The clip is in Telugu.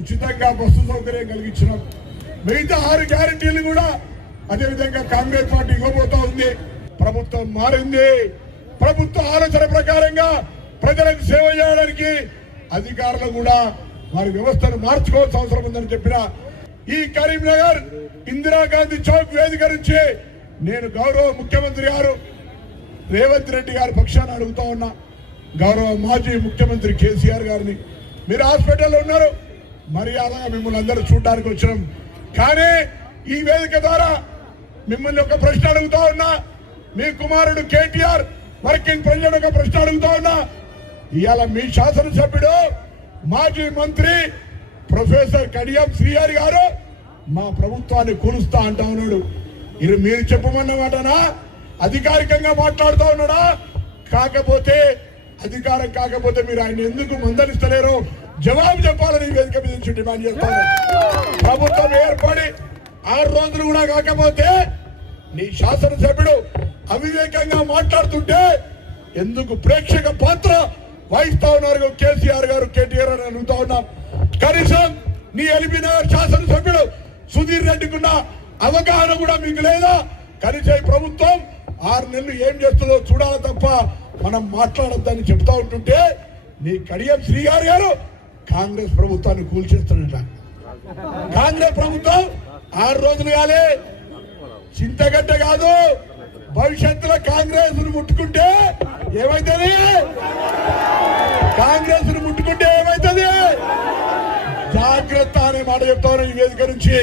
ఉచితంగా బస్సు సౌకర్యం కలిగించినాం. మిగతా ఆరు గ్యారంటీలు కూడా అదేవిధంగా కాంగ్రెస్ పార్టీ ఇవ్వబోతా ఉంది. ప్రభుత్వం మారింది. ప్రభుత్వ ఆలోచన ప్రకారంగా ప్రజలకు సేవ చేయడానికి అధికారులు కూడా వారి వ్యవస్థను మార్చుకోవాల్సిన అవసరం ఉందని చెప్పిన ఈ కరీంనగర్ ఇందిరాగాంధీ చౌక్ వేదిక నుంచి నేను గౌరవ ముఖ్యమంత్రి గారు రేవంత్ రెడ్డి గారి పక్షాన్ని అడుగుతా ఉన్నా. గౌరవ మాజీ ముఖ్యమంత్రి కేసీఆర్ గారిని. మీరు హాస్పిటల్లో ఉన్నారు. మర్యాదగా మిమ్మల్ని అందరూ చూడడానికి వచ్చినాం. కానీ ఈ వేదిక ద్వారా మిమ్మల్ని ఒక ప్రశ్న అడుగుతా ఉన్నా. మీ కుమారుడు కేటీఆర్ వర్కింగ్ ప్రజలు ఒక ప్రశ్న అడుగుతా ఉన్నా. ఇవాళ మీ శాసనసభ్యుడు మాజీ మంత్రి ప్రొఫెసర్ కడియం శ్రీహరి గారు మా ప్రభుత్వాన్ని కూలుస్తా అంటా ఉన్నాడు. ఇది మీరు చెప్పమన్న మాటనా? అధికారికంగా మాట్లాడుతూ ఉన్నాడా? కాకపోతే అధికారం కాకపోతే మీరు ఆయన ఎందుకు మందలిస్తలేరు? జవాబు చెప్పాలని వేదిక మీద నుంచి డిమాండ్ చేస్తాను. ప్రభుత్వం ఏర్పడి ఆరు రోజులు కూడా కాకపోతే నీ శాసనసభ్యుడు అవివేకంగా మాట్లాడుతుంటే ఎందుకు ప్రేక్షక పాత్ర? వహిస్తా ఉన్నారు కేసీఆర్ గారు కేటీఆర్ అని అడుగుతా ఉన్నాం. కనీసం నీ ఎలిమినగర్ శాసనసభ్యుడు సుధీర్ రెడ్డికున్న అవగాహన కూడా మీకు లేదా? కనీసం ప్రభుత్వం ఆరు నెలలు ఏం చేస్తుందో చూడాలి తప్ప మనం మాట్లాడొద్దని చెప్తా ఉంటుంటే నీ కడియం శ్రీగారు గారు కాంగ్రెస్ ప్రభుత్వాన్ని కూల్చేస్తున్నట. కాంగ్రెస్ ప్రభుత్వం ఆరు రోజులు కాలే. చింతగడ్డ కాదు భవిష్యత్తులో కాంగ్రెస్ను ముట్టుకుంటే ఏమైతుంది? కాంగ్రెస్ను ముట్టుకుంటే ఏమైతుంది? జాగ్రత్త అనే మాట చెప్తాను ఈ వేదిక నుంచి?